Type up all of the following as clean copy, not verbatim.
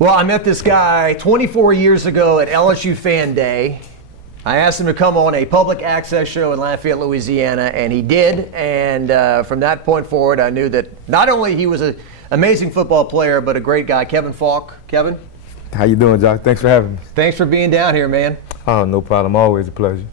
Well, I met this guy 24 years ago at LSU Fan Day. I asked him to come on a public access show in Lafayette, Louisiana, and he did. And from that point forward, I knew that not only he was an amazing football player, but a great guy. Kevin Faulk. Kevin? How you doing, Jock? Thanks for having me. Thanks for being down here, man. Oh, no problem. Always a pleasure.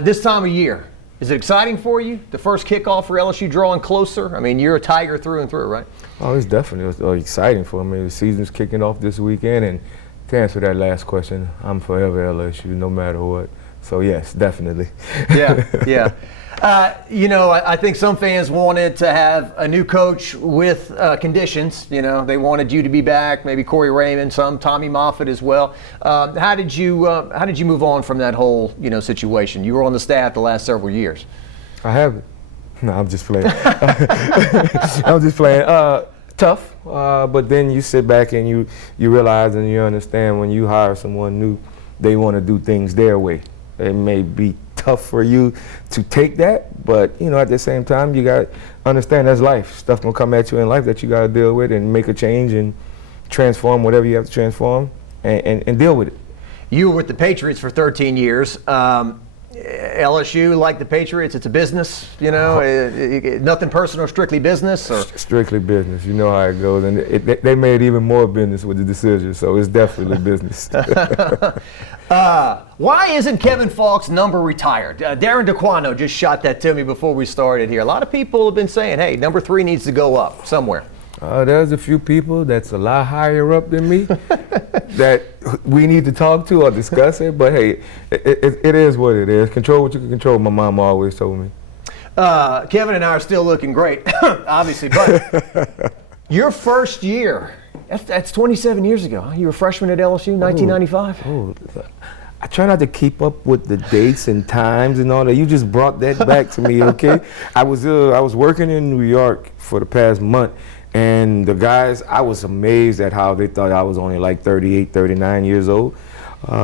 This time of year, is it exciting for you? The first kickoff for LSU drawing closer? I mean, you're a Tiger through and through, right? Oh, it's definitely exciting for me. The season's kicking off this weekend, and to answer that last question, I'm forever LSU, no matter what. So yes, definitely. Yeah. I think some fans wanted to have a new coach with conditions. You know, they wanted you to be back, maybe Corey Raymond, some Tommy Moffitt as well. How did you move on from that whole situation? You were on the staff the last several years. I haven't. No, I'm just playing. I'm just playing. Tough, but then you sit back and you realize and you understand when you hire someone new, they want to do things their way. It may be tough for you to take that, but at the same time you got to understand that's life. Stuff gonna come at you in life that you got to deal with and make a change and transform whatever you have to transform and deal with it. You were with the Patriots for 13 years. LSU, like the Patriots, it's a business, nothing personal, strictly business? Or? Strictly business. You know how it goes. And they made even more business with the decision, so it's definitely business. Why isn't Kevin Faulk's number retired? Darren DeQuano just shot that to me before we started here. A lot of people have been saying, hey, number 3 needs to go up somewhere. There's a few people that's a lot higher up than me that we need to talk to or discuss it, but hey, it is what it is. Control what you can control, my mom always told me. Kevin and I are still looking great, obviously, but your first year, that's 27 years ago. Huh? You were a freshman at LSU, 1995? I try not to keep up with the dates and times and all that. You just brought that back to me, okay? I was working in New York for the past month, and the guys, I was amazed at how they thought I was only like 38, 39 years old.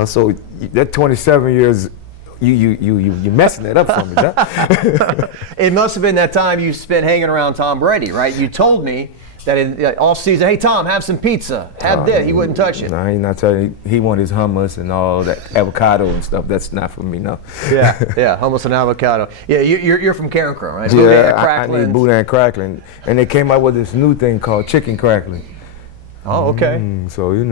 So that 27 years, you messing it up for me, huh? It must have been that time you spent hanging around Tom Brady, right? You told me that in off season, hey Tom, have some pizza, have this. He wouldn't touch it. No, he's not telling you. He wanted his hummus and all that avocado and stuff. That's not for me, no. Yeah, hummus and avocado. Yeah, you're from Carencro, right? Yeah, I need boudin crackling, and they came out with this new thing called chicken crackling. Oh, okay. So you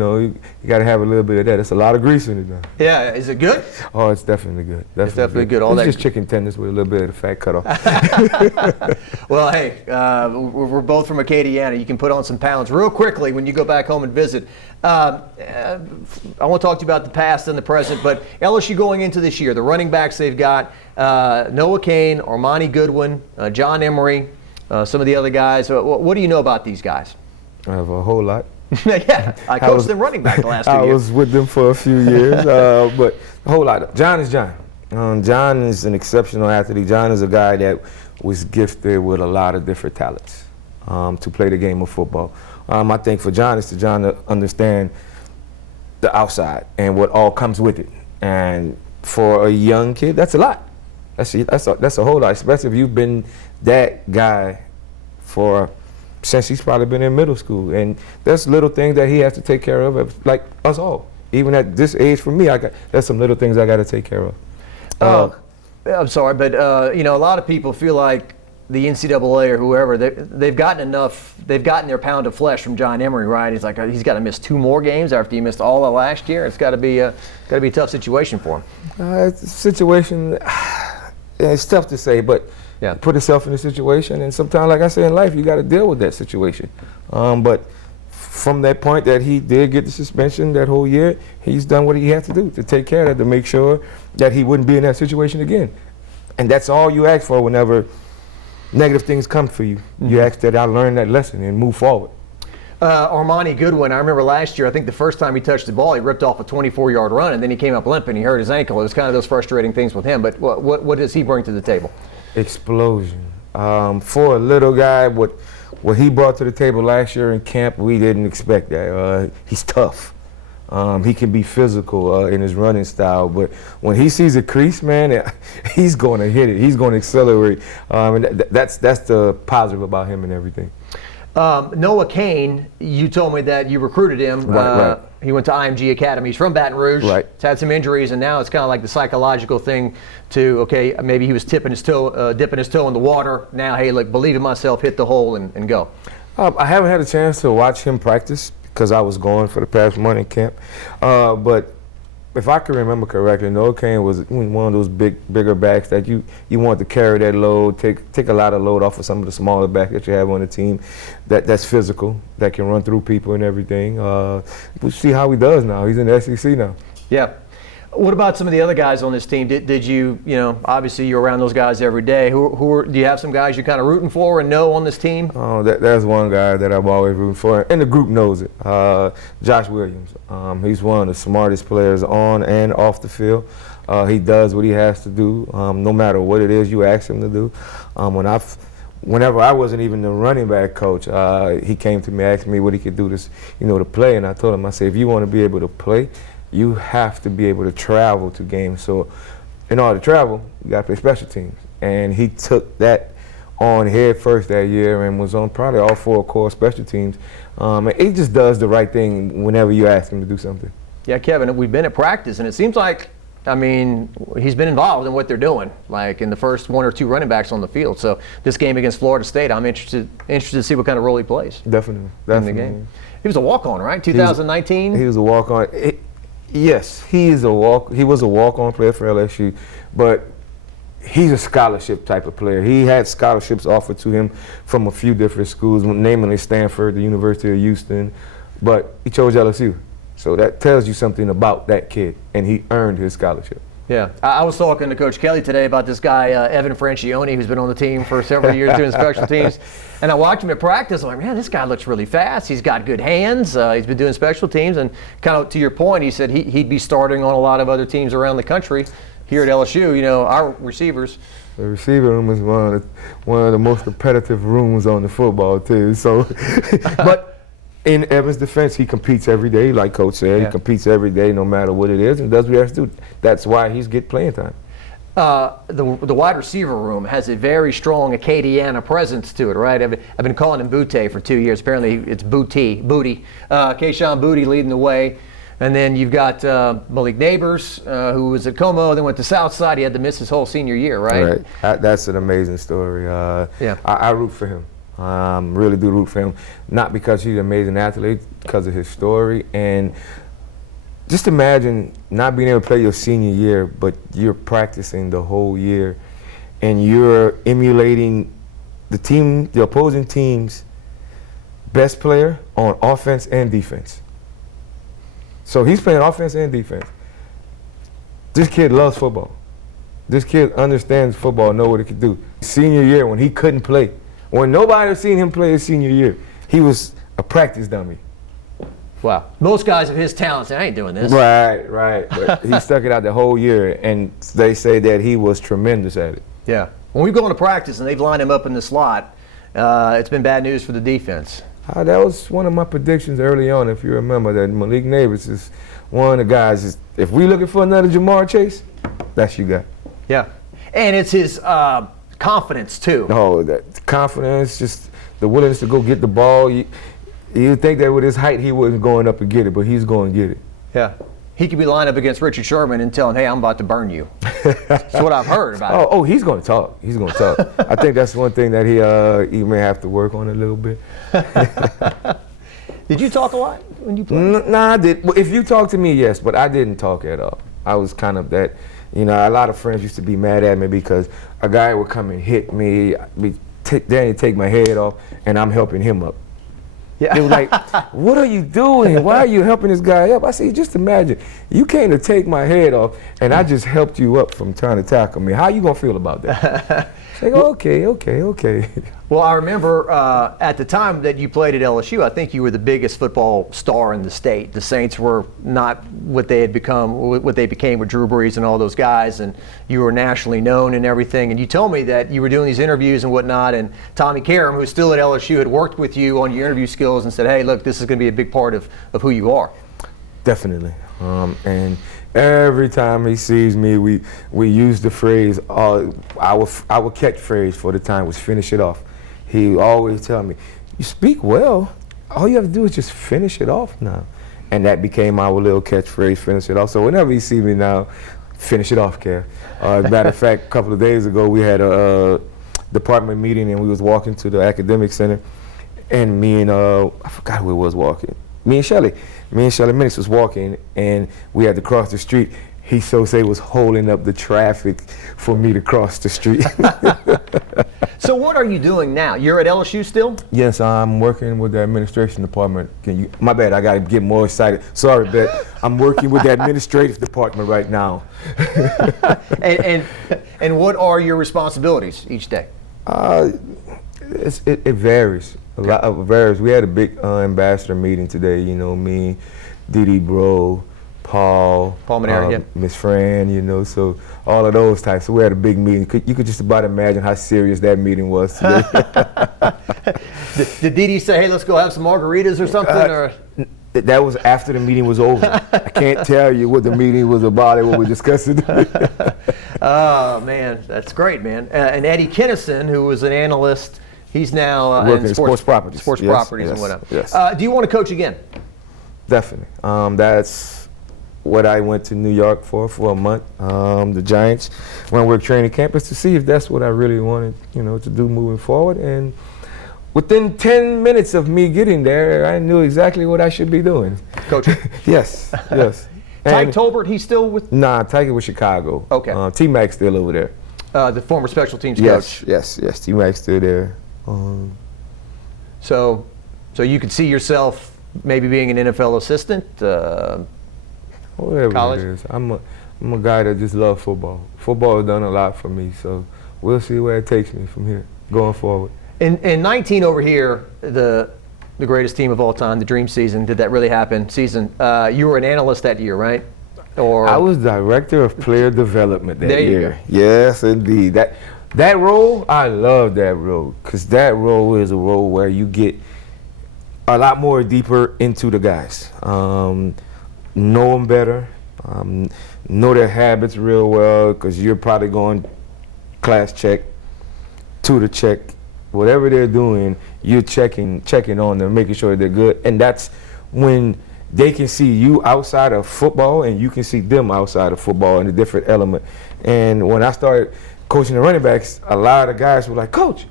got to have a little bit of that. It's a lot of grease in it, though. Yeah, is it good? Oh, it's definitely good. It's definitely good. It's just chicken tenders with a little bit of the fat cut off. Well, hey, we're both from Acadiana. You can put on some pounds real quickly when you go back home and visit. I want to talk to you about the past and the present, but LSU going into this year, the running backs they've got, Noah Kane, Armani Goodwin, John Emery, some of the other guys. What do you know about these guys? I have a whole lot. Yeah, I coached them running back the last 2 years. I was with them for a few years, but a whole lot. John is John. John is an exceptional athlete. John is a guy that was gifted with a lot of different talents to play the game of football. I think for John, it's to John to understand the outside and what all comes with it. And for a young kid, that's a lot. That's a whole lot, especially if you've been that guy since he's probably been in middle school. And there's little things that he has to take care of, like us all. Even at this age, for me, there's some little things I got to take care of. I'm sorry, but a lot of people feel like the NCAA or whoever, they've gotten their pound of flesh from John Emery, right? He's like, he's got to miss 2 more games after he missed all of last year. It's got to be a tough situation for him. It's a situation, it's tough to say, but yeah. Put yourself in a situation, and sometimes, like I say in life, you got to deal with that situation. But from that point that he did get the suspension that whole year, he's done what he had to do to take care of that, to make sure that he wouldn't be in that situation again. And that's all you ask for whenever negative things come for you. Mm-hmm. You ask that I learn that lesson and move forward. Armani Goodwin, I remember last year, I think the first time he touched the ball, he ripped off a 24-yard run, and then he came up limping. He hurt his ankle. It was kind of those frustrating things with him. But what does he bring to the table? Explosion. For a little guy, what he brought to the table last year in camp, we didn't expect that. He's tough. He can be physical in his running style, but when he sees a crease, man, he's going to hit it. He's going to accelerate, and that's the positive about him and everything. Noah Kane, you told me that you recruited him. Right. He went to IMG Academy. He's from Baton Rouge. Right. He's had some injuries, and now it's kind of like the psychological thing to, okay, maybe he was dipping his toe in the water. Now, hey, look, believe in myself, hit the hole, and go. I haven't had a chance to watch him practice because I was going for the past month in camp. But if I can remember correctly, Noah Kane was one of those bigger backs that you want to carry that load, take a lot of load off of some of the smaller backs that you have on the team. That's physical, that can run through people and everything. We'll see how he does now. He's in the SEC now. Yeah. What about some of the other guys on this team? Did you obviously you're around those guys every day. Do you have some guys you're kind of rooting for and know on this team? Oh, there's one guy that I'm always rooting for, and the group knows it. Josh Williams. He's one of the smartest players on and off the field. He does what he has to do, no matter what it is you ask him to do. Whenever I wasn't even the running back coach, he came to me, asked me what he could do to play, and I told him, I said, if you want to be able to play, you have to be able to travel to games. So in order to travel, you got to play special teams. And he took that on head first that year and was on probably all 4 core special teams. And he just does the right thing whenever you ask him to do something. Yeah, Kevin, we've been at practice, and it seems like, he's been involved in what they're doing, like in the first 1 or 2 running backs on the field. So this game against Florida State, I'm interested to see what kind of role he plays. Definitely. In the game. He was a walk-on, right? 2019? He was a walk-on. Yes, he was a walk-on player for LSU, but he's a scholarship type of player. He had scholarships offered to him from a few different schools, namely Stanford, the University of Houston, but he chose LSU. So that tells you something about that kid, and he earned his scholarship. Yeah, I was talking to Coach Kelly today about this guy, Evan Francione, who's been on the team for several years doing special teams. And I watched him at practice. I'm like, man, this guy looks really fast. He's got good hands. He's been doing special teams. And kind of to your point, he said he'd be starting on a lot of other teams around the country. Here at LSU, our receivers. The receiver room is one of the most competitive rooms on the football team. So, but in Evan's defense, he competes every day, like Coach said. Yeah. He competes every day, no matter what it is, and does what he has to do. That's why he's get playing time. The wide receiver room has a very strong Acadiana presence to it, right? I've been calling him Booty for 2 years. Apparently, it's Booty. Keyshawn Booty leading the way. And then you've got Malik Neighbors, who was at Como, then went to Southside. He had to miss his whole senior year, right? Right. That's an amazing story. Yeah. I root for him. Really do root for him. Not because he's an amazing athlete, because of his story. And just imagine not being able to play your senior year, but you're practicing the whole year, and you're emulating the opposing team's best player on offense and defense. So he's playing offense and defense. This kid loves football. This kid understands football, know what he can do. Senior year, when he couldn't play, when nobody had seen him play his senior year, he was a practice dummy. Wow. Most guys of his talent say, I ain't doing this. Right. But he stuck it out the whole year, and they say that he was tremendous at it. Yeah. When we go into practice and they've lined him up in the slot, it's been bad news for the defense. That was one of my predictions early on, if you remember, that Malik Neighbors is one of the guys. If we looking for another Jamar Chase, that's you got. Yeah. And it's his confidence, too. No, that confidence, just the willingness to go get the ball. You think that with his height he wasn't going up and get it, but he's going to get it. Yeah. He could be lined up against Richard Sherman and tell him, hey, I'm about to burn you. That's what I've heard about him. Oh, he's going to talk. He's going to talk. I think that's one thing that he may have to work on a little bit. Did you talk a lot when you played? No, I did. Well, if you talk to me, yes, but I didn't talk at all. I was kind of that, a lot of friends used to be mad at me because a guy would come and hit me, then he'd take my head off, and I'm helping him up. Yeah. They were like, what are you doing? Why are you helping this guy up? I said, just imagine, you came to take my head off, and I just helped you up from trying to tackle me. How you going to feel about that? Like, okay. Well, I remember at the time that you played at LSU, I think you were the biggest football star in the state. The Saints were not what they had become, what they became with Drew Brees and all those guys, and you were nationally known and everything. And you told me that you were doing these interviews and whatnot, and Tommy Karam, who's still at LSU, had worked with you on your interview skills and said, hey, look, this is going to be a big part of who you are. Definitely. And every time he sees me, we use the phrase, our catchphrase for the time was finish it off. He always tell me, you speak well. All you have to do is just finish it off now. And that became our little catchphrase, finish it off. So whenever you see me now, finish it off, Kev. As a matter of fact, a couple of days ago, we had a department meeting, and we was walking to the academic center, and me and, I forgot who it was walking. Me and Shelly Minix was walking, and we had to cross the street. He was holding up the traffic for me to cross the street. So what are you doing now? You're at LSU still? Yes, I'm working with the administration department. My bad, I gotta get more excited. Sorry, Bet. I'm working with the administrative department right now. and what are your responsibilities each day? It varies. A lot of varies. We had a big ambassador meeting today. You know, me, Didi Bro, Paul Manera, Miss Fran, you know, so all of those types. So we had a big meeting. You could just about imagine how serious that meeting was today. Did Didi say, hey, let's go have some margaritas or something? Or? That was after the meeting was over. I can't tell you what the meeting was about and what we discussed. Oh, man, that's great, man. And Eddie Kinnison, who was an analyst, he's now working in sports properties. Sports yes, properties yes, and whatnot. Yes. Do you want to coach again? Definitely. That's what I went to New York for a month. The Giants, when we were training campus, to see if that's what I really wanted, you know, to do moving forward. And within 10 minutes of me getting there, I knew exactly what I should be doing. Coaching? Yes, yes. Tyke Tolbert, he's still with? Nah, Tyke was Chicago. Okay. T-Mac's still over there. The former special teams yes, coach? Yes. T-Mac's still there. So you could see yourself maybe being an NFL assistant? Whatever college? it is. I'm a guy that just loves football. Football has done a lot for me, so we'll see where it takes me from here, going forward. In 19 over here, the greatest team of all time, the dream season, did that really happen season? You were an analyst that year, right? Or I was director of player development that there you year. go. Yes, indeed. That role, I love that role, because that role is a role where you get a lot more deeper into the guys. Know them better, know their habits real well, because you're probably going class check, tutor check, whatever they're doing, you're checking on them, making sure they're good. And that's when they can see you outside of football and you can see them outside of football in a different element. And when I started coaching the running backs, a lot of guys were like, Coach,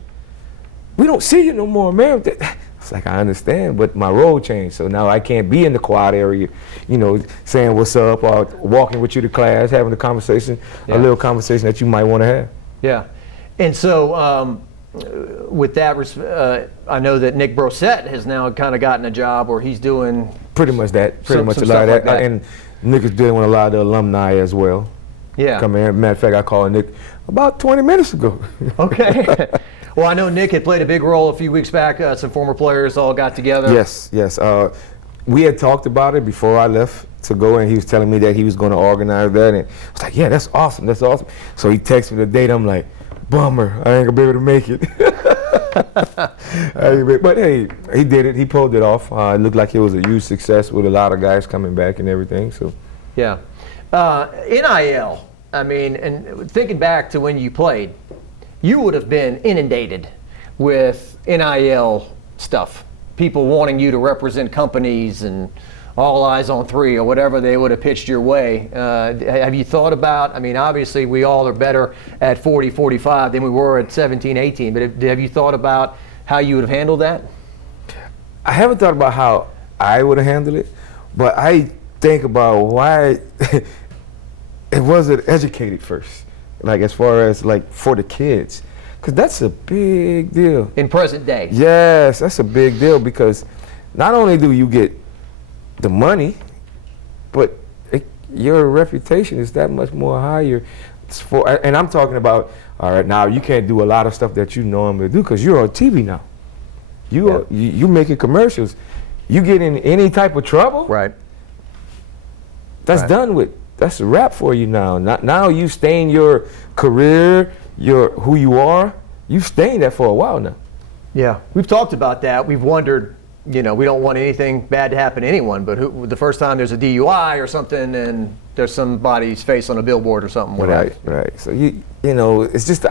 we don't see you no more, man. It's like, I understand, but my role changed. So now I can't be in the quad area, you know, saying what's up or walking with you to class, having a conversation, a little conversation that you might want to have. Yeah. And so with that, I know that Nick Brossette has now kind of gotten a job where he's doing pretty much that, some a lot of stuff that. like that. And Nick is dealing with a lot of the alumni as well. Yeah. Come in. Matter of fact, I called Nick about 20 minutes ago. Okay. Well, I know Nick had played a big role a few weeks back. Some former players all got together. Yes. We had talked about it before I left to go, and he was telling me that he was going to organize that. And I was like, yeah, that's awesome. So he texted me the date. I'm like, bummer, I ain't going to be able to make it. But hey, he did it. He pulled it off. It looked like it was a huge success with a lot of guys coming back and everything. So, yeah. NIL, I mean, and thinking back to when you played, you would have been inundated with NIL stuff. People wanting you to represent companies and all eyes on three or whatever they would have pitched your way. Have you thought about, I mean, obviously we all are better at 40, 45 than we were at 17, 18, but have you thought about how you would have handled that? I haven't thought about how I would have handled it, but I think about why it wasn't educated first, like as far as like for the kids, because that's a big deal. In present day. Yes, that's a big deal, because not only do you get the money, but your reputation is that much more higher. And I'm talking about, all right, now you can't do a lot of stuff that you normally do because you're on TV now. You making commercials. You get in any type of trouble, Right. that's done with. That's a wrap for you now. Now you stain your career, who you are. You stained that for a while now. Yeah, we've talked about that. We've wondered, we don't want anything bad to happen to anyone, but the first time there's a DUI or something and there's somebody's face on a billboard or something. Right. So it's just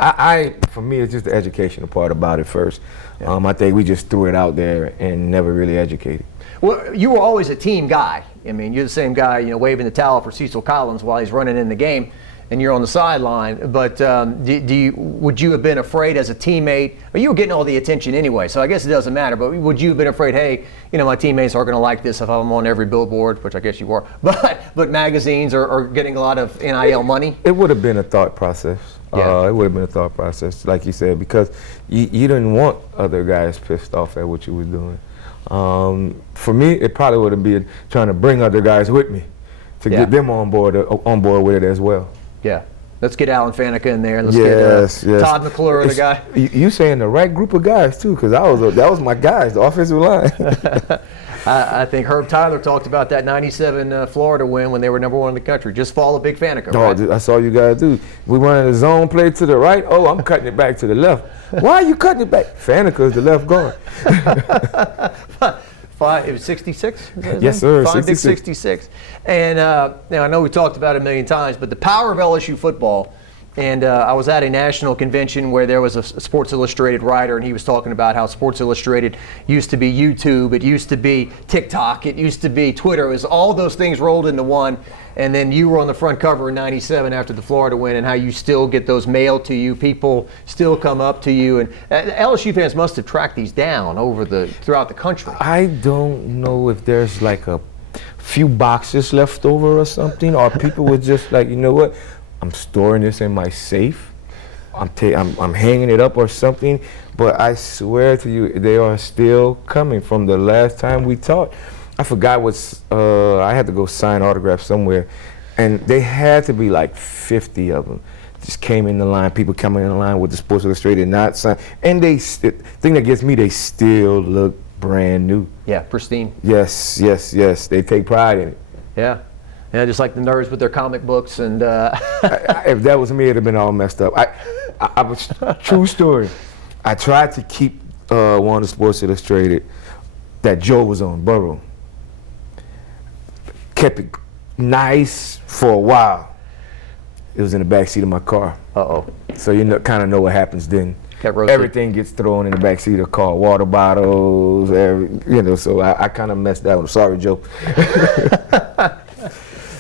for me, it's just the educational part about it first. Yeah. I think we just threw it out there and never really educated. Well, you were always a team guy. I mean, you're the same guy, waving the towel for Cecil Collins while he's running in the game, and you're on the sideline. But would you have been afraid as a teammate? Well, you were getting all the attention anyway, so I guess it doesn't matter. But would you have been afraid, hey, my teammates aren't going to like this if I'm on every billboard, which I guess you were, but magazines are getting a lot of NIL money? It would have been a thought process. Yeah. It would have been a thought process, like you said, because you didn't want other guys pissed off at what you were doing. For me, it probably would have been trying to bring other guys with me to get them on board with it as well. Yeah. Let's get Alan Faneca in there. Let's get Todd McClure, the guy. You saying the right group of guys, too, because that was my guys, the offensive line. I think Herb Tyler talked about that 97 Florida win when they were #1 in the country. Just follow Big Faneca, right? That's all you got to do. We running a zone play to the right. Oh, I'm cutting it back to the left. Why are you cutting it back? Faneca is the left guard. It was 66? Yes, sir. 66. And now I know we talked about it a million times, but the power of LSU football. And I was at a national convention where there was a Sports Illustrated writer, and he was talking about how Sports Illustrated used to be YouTube, it used to be TikTok, it used to be Twitter. It was all those things rolled into one. And then you were on the front cover in '97 after the Florida win, and how you still get those mailed to you. People still come up to you, and LSU fans must have tracked these down throughout the country. I don't know if there's like a few boxes left over or something, or people were just like, you know what? I'm storing this in my safe. I'm hanging it up or something. But I swear to you, they are still coming from the last time we talked. I forgot I had to go sign autographs somewhere, and they had to be like 50 of them. Just came in the line, people coming in the line with the Sports Illustrated not signed. And the thing that gets me, they still look brand new. Yeah, pristine. Yes. They take pride in it. Yeah. Yeah, just like the nerds with their comic books and. If that was me, it'd have been all messed up. I was true story. I tried to keep one of the Sports Illustrated that Joe was on, Burrow. Kept it nice for a while. It was in the back seat of my car. Uh-oh. So you kind of know what happens then. Everything gets thrown in the back seat of the car, water bottles, so I kind of messed that one. Sorry, Joe.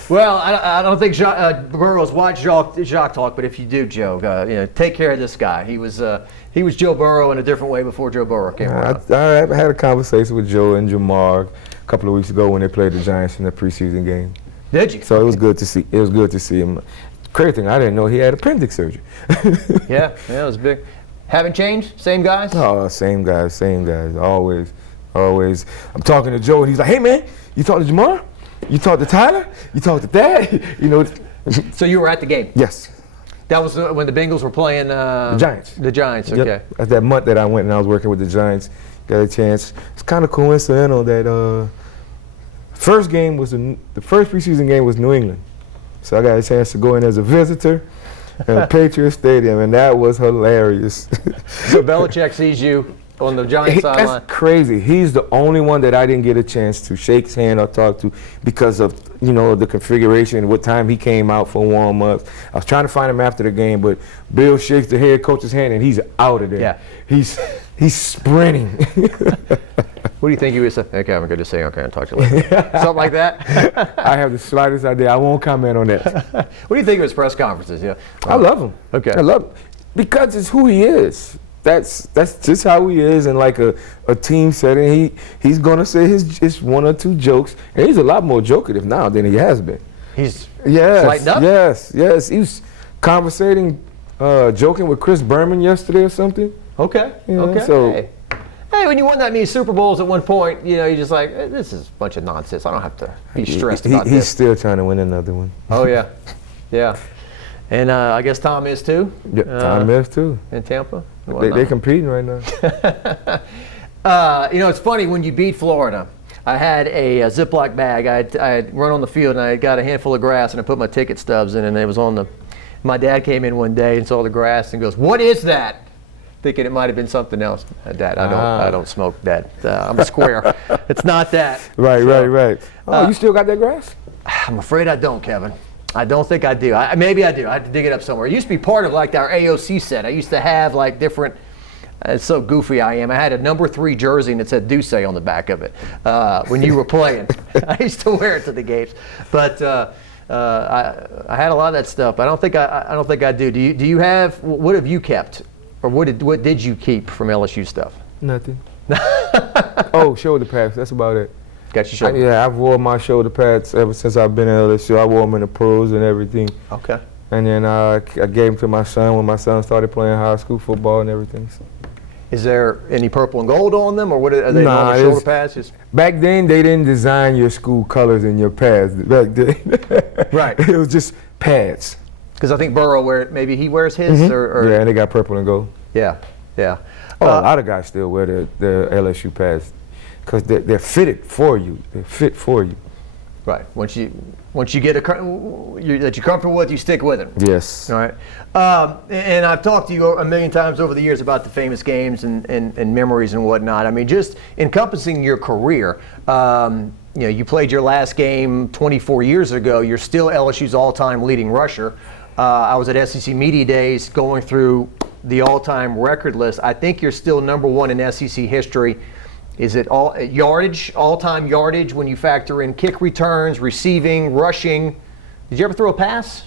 Well, I don't think Burrow's watched Jacques talk, but if you do, Joe, take care of this guy. He was Joe Burrow in a different way before Joe Burrow came around. I had a conversation with Joe and Jamar a couple of weeks ago when they played the Giants in the preseason game. Did you? So it was good to see. It was good to see him. Crazy thing, I didn't know he had appendix surgery. Yeah, it was big. Haven't changed? Same guys? Oh, same guys. Always. I'm talking to Joe and he's like, "Hey man, you talk to Jamar? You talk to Tyler? You talk to Dad?" So you were at the game? Yes. That was when the Bengals were playing the Giants. The Giants, okay. Yep. That's that month that I went and I was working with the Giants. Got a chance. It's kind of coincidental that the first preseason game was New England. So I got a chance to go in as a visitor at Patriot Stadium, and that was hilarious. So Belichick sees you on the Giants sideline. That's crazy. He's the only one that I didn't get a chance to shake his hand or talk to because of the configuration and what time he came out for warm-ups. I was trying to find him after the game, but Bill shakes the head coach's hand and he's out of there. Yeah. He's sprinting. What do you think he would say? Okay, I'm going to say, okay, I'll talk to you later. Something like that? I have the slightest idea. I won't comment on that. What do you think of his press conferences? Yeah, I love him. Okay. I love him because it's who he is. That's just how he is in like a team setting. He's gonna say his one or two jokes, and he's a lot more jokative now than he has been. He's lightened up? Yes. He was conversating, joking with Chris Berman yesterday or something. Okay. Okay. So, hey, when you won that many Super Bowls at one point, you're just like, this is a bunch of nonsense. I don't have to be stressed about this. He's still trying to win another one. Oh yeah. And I guess Tom is too. Yeah, Tom is too. In Tampa. They're competing right now. It's funny when you beat Florida. I had a Ziploc bag. I had run on the field and I got a handful of grass and I put my ticket stubs in and it was on the. My dad came in one day and saw the grass and goes, "What is that?" thinking it might have been something else. Dad, I don't smoke, Dad. I'm a square. It's not that. Right, So, right. Oh, you still got that grass? I'm afraid I don't, Kevin. I don't think I do. Maybe I do. I had to dig it up somewhere. It used to be part of like our AOC set. I used to have like different. It's so goofy I am. I had a number 3 jersey and it said Duce on the back of it when you were playing. I used to wear it to the games, but I had a lot of that stuff. I don't think I do. Do you have? What have you kept, or what did you keep from LSU stuff? Nothing. Oh, shoulder pads. That's about it. Got your shoulder. Yeah, I've worn my shoulder pads ever since I've been at LSU. I wore them in the pros and everything. Okay. And then I gave them to my son when my son started playing high school football and everything. So. Is there any purple and gold on them, or what are they normal shoulder pads? Just back then, they didn't design your school colors in your pads. Back then, right? It was just pads. Because I think Burrow maybe he wears his, or yeah, and they got purple and gold. Yeah. Oh, a lot of guys still wear the LSU pads because they're fitted for you. They're fit for you. Right. Once you get that you're comfortable with, you stick with it. Yes. All right. And I've talked to you a million times over the years about the famous games and memories and whatnot. I mean, just encompassing your career. You played your last game 24 years ago. You're still LSU's all-time leading rusher. I was at SEC Media Days going through the all-time record list. I think you're still number 1 in SEC history. Is it all-time yardage when you factor in kick returns, receiving, rushing? Did you ever throw a pass?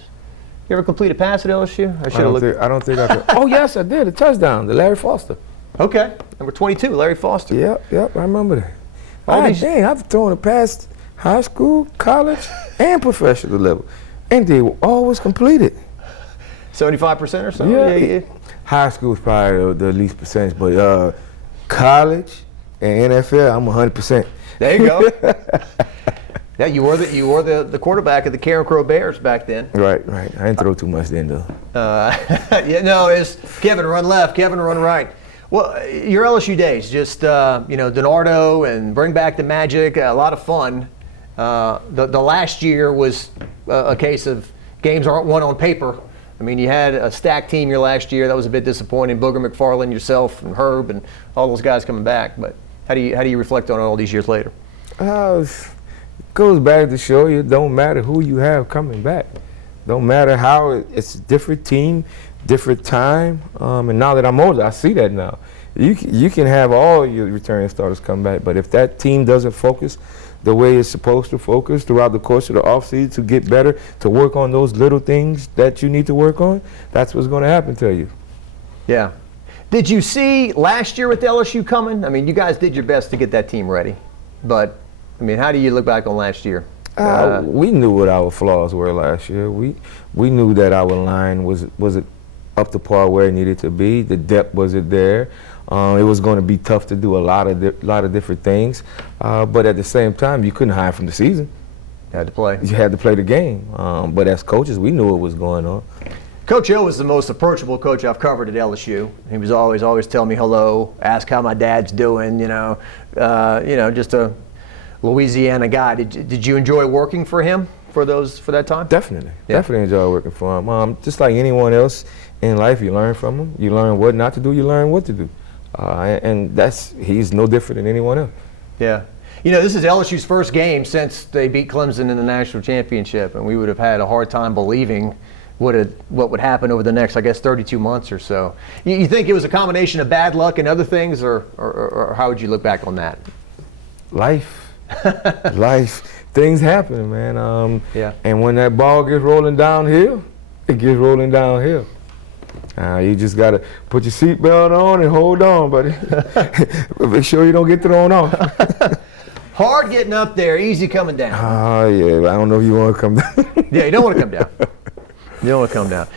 You ever complete a pass at LSU? I don't think I could. Oh, yes, I did. A touchdown to Larry Foster. Okay. Number 22, Larry Foster. Yep, I remember that. Dang, I've thrown a pass high school, college, and professional level. And they were always completed. 75% or so? Yeah. High school is probably the least percentage, but college and NFL, I'm 100%. There you go. Yeah, you were the quarterback of the Karen Crow Bears back then. Right. I didn't throw too much then, though. It's Kevin run left, Kevin run right. Well, your LSU days, just DiNardo and bring back the magic, a lot of fun. The last year was a case of games aren't won on paper. I mean, you had a stacked team your last year. That was a bit disappointing. Booger McFarland, yourself, and Herb, and all those guys coming back. But how do you reflect on it all these years later? It goes back to show you it don't matter who you have coming back. Don't matter how it's a different team, different time. And now that I'm older, I see that now. You can have all your returning starters come back, but if that team doesn't focus the way it's supposed to focus throughout the course of the offseason to get better, to work on those little things that you need to work on, that's what's going to happen to you. Yeah. Did you see last year with LSU coming? I mean, you guys did your best to get that team ready. But, I mean, how do you look back on last year? We knew what our flaws were last year. We knew that our line wasn't up to par where it needed to be. The depth wasn't there. It was going to be tough to do a lot of different things, but at the same time, you couldn't hide from the season. You had to play. You had to play the game. But as coaches, we knew what was going on. Coach O was the most approachable coach I've covered at LSU. He was always telling me hello, ask how my dad's doing. Just a Louisiana guy. Did you enjoy working for him for that time? Definitely enjoy working for him. Just like anyone else in life, you learn from him. You learn what not to do. You learn what to do. And he's no different than anyone else. Yeah. This is LSU's first game since they beat Clemson in the national championship, and we would have had a hard time believing what would happen over the next, 32 months or so. You think it was a combination of bad luck and other things, or how would you look back on that? Life. Things happen, man. Yeah. And when that ball gets rolling downhill, it gets rolling downhill. You just got to put your seatbelt on and hold on, buddy. Make sure you don't get thrown off. Hard getting up there, easy coming down. Yeah, I don't know if you want to come down. Yeah, you don't want to come down. You don't want to come down.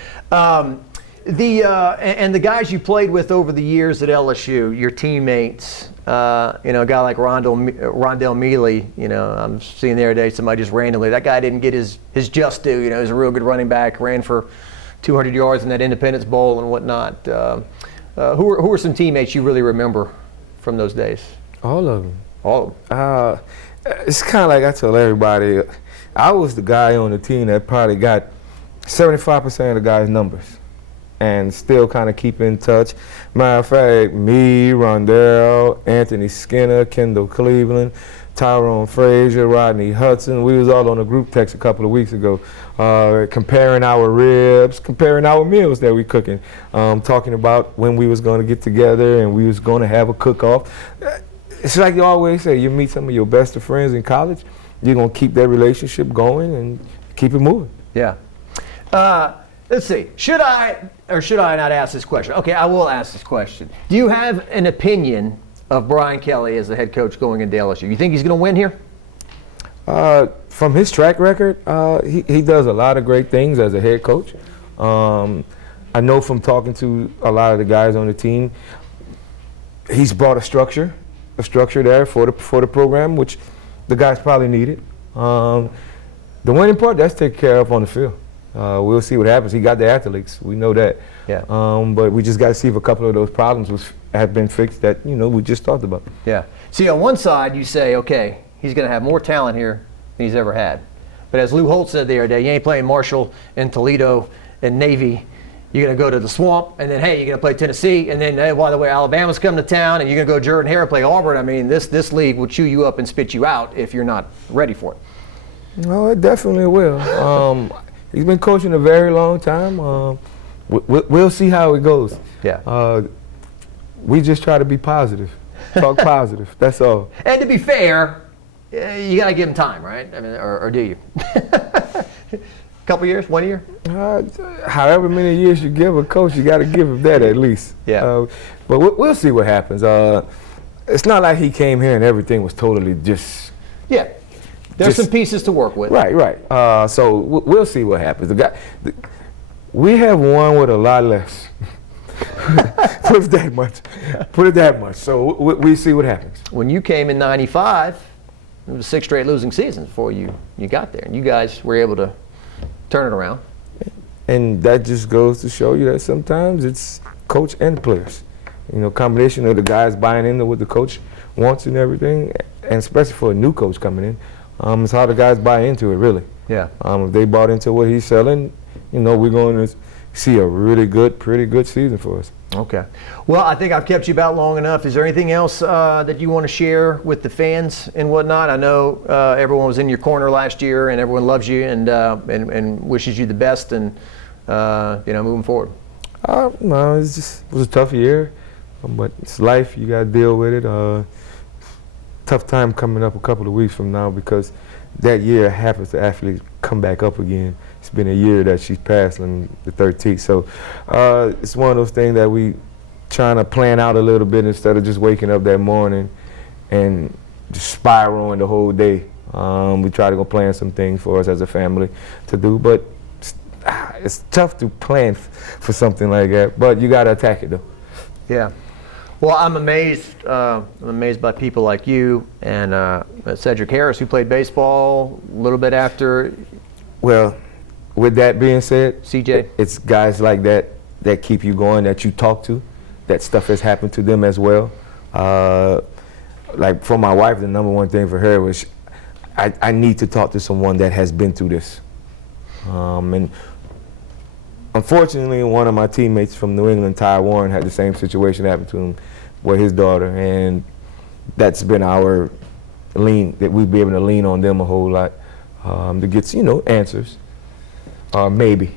And the guys you played with over the years at LSU, your teammates, a guy like Rondell Mealy, I'm seeing the other day somebody just randomly, that guy didn't get his just due. He's a real good running back, ran for 200 yards in that Independence Bowl and whatnot. Who are some teammates you really remember from those days? All of them. All of them. It's kind of like I tell everybody, I was the guy on the team that probably got 75% of the guys' numbers. and still kind of keep in touch. Matter of fact, me, Rondell, Anthony Skinner, Kendall Cleveland, Tyrone Frazier, Rodney Hudson, we was all on a group text a couple of weeks ago, comparing our ribs, comparing our meals that we cooking, talking about when we was going to get together and we was going to have a cook-off. It's like you always say, you meet some of your best of friends in college, you're going to keep that relationship going and keep it moving. Yeah. Let's see. Should I or should I not ask this question? Okay, I will ask this question. Do you have an opinion of Brian Kelly as the head coach going into LSU? You think he's going to win here? From his track record, he does a lot of great things as a head coach. I know from talking to a lot of the guys on the team, he's brought a structure there for the program, which the guys probably needed. The winning part, that's taken care of on the field. We'll see what happens. He got the athletes. We know that. Yeah. But we just got to see if a couple of those problems have been fixed that, we just talked about. Yeah. See, on one side, you say, okay, he's going to have more talent here than he's ever had. But as Lou Holtz said the other day, you ain't playing Marshall and Toledo and Navy. You're going to go to the Swamp, and then, hey, you're going to play Tennessee, and then, hey, by the way, Alabama's coming to town, and you're going to go Jordan Hare play Auburn. I mean, this league will chew you up and spit you out if you're not ready for it. No, it definitely will. He's been coaching a very long time. We'll see how it goes. Yeah. We just try to be positive, talk positive. That's all. And to be fair, you got to give him time, right? I mean, or do you? Couple years, 1 year? However many years you give a coach, you got to give him that at least. Yeah. But we'll see what happens. It's not like he came here and everything was totally just. Yeah. There's some pieces to work with. Right. So we'll see what happens. We have one with a lot less. Put it that much. So we see what happens. When you came in '95, it was 6 straight losing seasons before you got there, and you guys were able to turn it around. And that just goes to show you that sometimes it's coach and players. Combination of the guys buying into what the coach wants and everything, and especially for a new coach coming in, it's how the guys buy into it, really. Yeah. If they bought into what he's selling, we're going to see a really good, pretty good season for us. Okay. Well, I think I've kept you about long enough. Is there anything else that you want to share with the fans and whatnot? I know everyone was in your corner last year, and everyone loves you and wishes you the best, and moving forward. No, it was a tough year, but it's life. You got to deal with it. Tough time coming up a couple of weeks from now because that year happens to actually come back up again. It's been a year that she's passed on the 13th. So it's one of those things that we trying to plan out a little bit instead of just waking up that morning and just spiraling the whole day. We try to go plan some things for us as a family to do, but it's tough to plan for something like that, but you got to attack it though. Yeah. Well, I'm amazed by people like you and Cedric Harris, who played baseball a little bit after. Well, with that being said, CJ, it's guys like that keep you going, that you talk to, that stuff has happened to them as well. Like for my wife, the number one thing for her was I need to talk to someone that has been through this. And unfortunately, one of my teammates from New England, Ty Warren, had the same situation happen to him with his daughter, and that's been our lean, that we'd be able to lean on them a whole lot to get, answers. Maybe.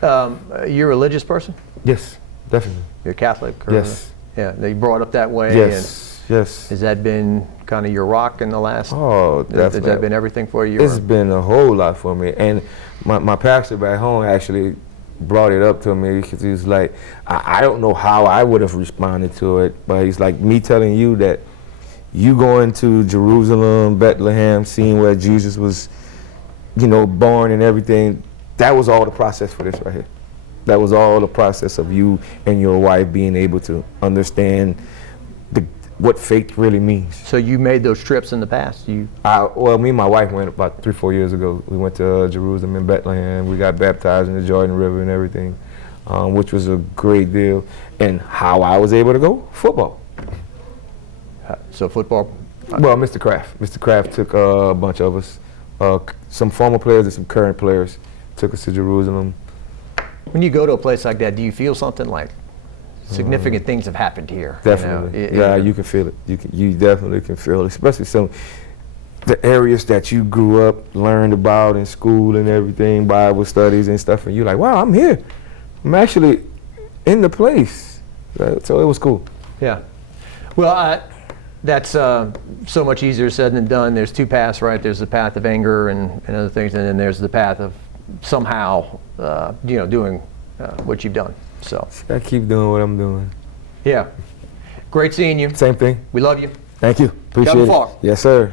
You're a religious person? Yes, definitely. You're Catholic? Or, yes. Yeah, you brought up that way? Yes, yes. Has that been kind of your rock in the last? Oh, definitely. Has that been everything for you? It's been a whole lot for me. And my pastor back home actually brought it up to me because he was like, I don't know how I would have responded to it, but he's like, me telling you that you going to Jerusalem, Bethlehem, seeing where Jesus was, born and everything, that was all the process for this right here. That was all the process of you and your wife being able to understand what faith really means. So you made those trips in the past? Well, me and my wife went about 3-4 years ago. We went to Jerusalem and Bethlehem. We got baptized in the Jordan River and everything, which was a great deal. And how I was able to go? Football. So football? Well, Mr. Kraft. Mr. Kraft took a bunch of us, some former players and some current players, took us to Jerusalem. When you go to a place like that, do you feel something like significant things have happened here? Definitely. You can feel it. You definitely can feel it, especially the areas that you grew up, learned about in school and everything, Bible studies and stuff, and you're like, wow, I'm here. I'm actually in the place. So it was cool. Yeah. Well, that's so much easier said than done. There's two paths, right? There's the path of anger and other things, and then there's the path of somehow, doing what you've done. So I keep doing what I'm doing. Yeah. Great seeing you. Same thing. We love you. Thank you. Appreciate Kevin it. Faulk. Yes, sir.